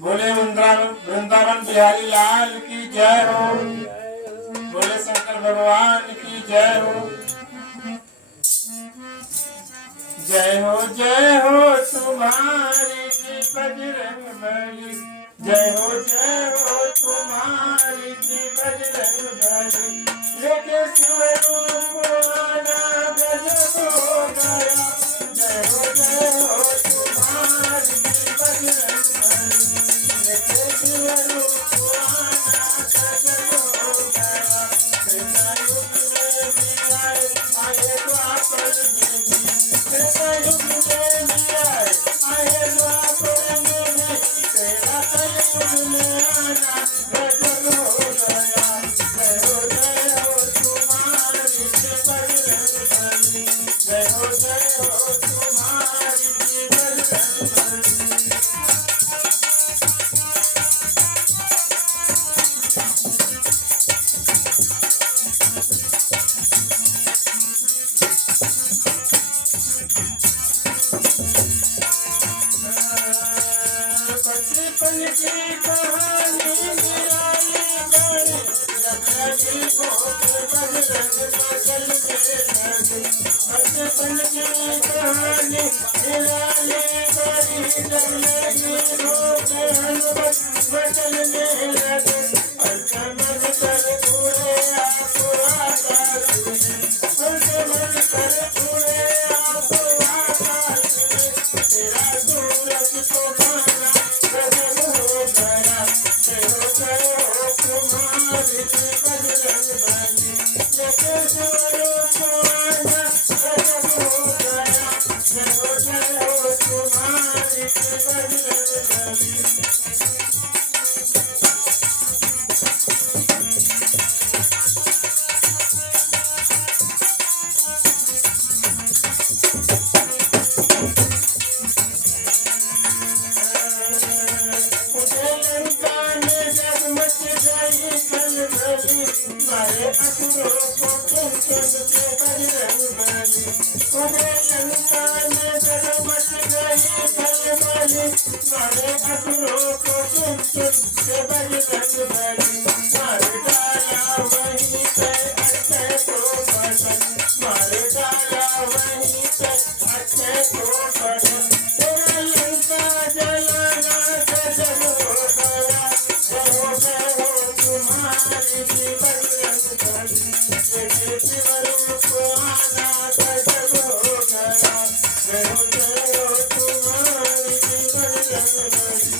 बोले वृंदावन बिहारी लाल की जय हो। बोले शंकर भगवान की जय हो। जय हो तुम्हारी जी बजरंग बली। जय हो तुम्हारी जी बजरंग बली। लेके शिव रूप आना गजब हो गया। जय हो तुम्हारी जी बजरंग बली। लेके शिव रूप आना गजब हो गया। त्रेतायुग में भी आए द्वापर में भी। त्रेतायुग में भी आए द्वापर में भी। तेरा कलयुग में आना गजब हो गया। जय हो तुम्हारी जी बजरंग बली। जय हो तुम्हारी जी बजरंग बली। बचपन की कहानी निराली बड़ी। जब लगी भूख बजरंग बगल में लगी। बचपन की कहानी निराली बड़ी। जब लगी भूख हनुमत बगल में लगी। मन कर पूरे आप आकाश में। मन कर पूरे आप आकाश में। तेरा सूरज को पाना गजब हो गया। जय हो तुम्हारी जी बजरंग बली। लेके शिव रूप आना गजब हो गया। जय हो तुम्हारी जी बजरंग बली। मारे असुरों को तुम के बजरंग बली। लंका में जग मच गई खलबली। मारे असुरों को तुम के बजरंग बली। मार डाला वहीं पे अक्षय को पतन। मार डाला वहीं पे अक्षय को पतन। तेरा लंका जलाना गजब हो गया। जय हो तुम्हारी जी बजरंग बली। लेके शिव रूप आना गजब हो गया। जय हो तुम्हारी जी बजरंग बली।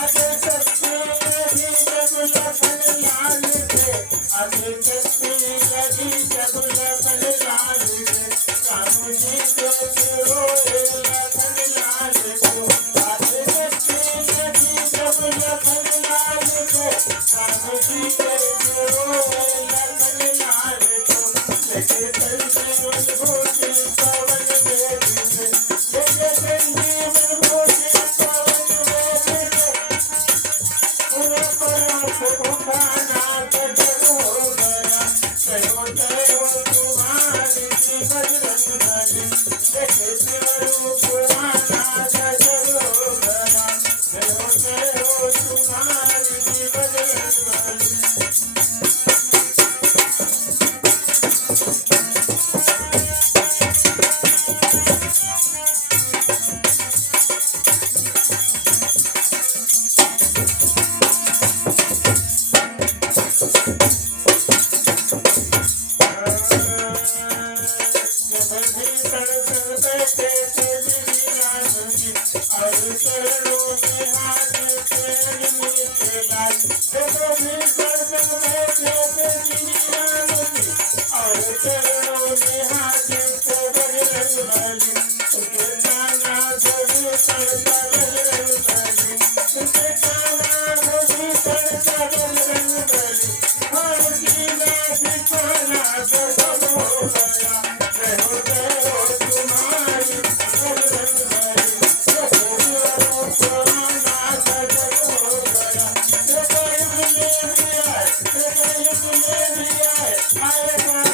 अजय शक्ति लगी जब लखन लाल थे। अजय शक्ति लगी जब लखन लाल थे। राम जी के रोए लखन लाल को। अजय शक्ति लगी जब लखन लाल थे। राम जी के रोए लखन लाल को। लेके संजीवन भूषी पवन में थे। लेके संजीवन भूषी पवन में थे। पूरे परात उठाना गजब हो गया। जय हो तुम्हारी जी बजरंग बली। लेके शिव रूप आना गजब हो गया। जय हो तुम्हारी जी बजरंग बली। तुम्हें भी आए आए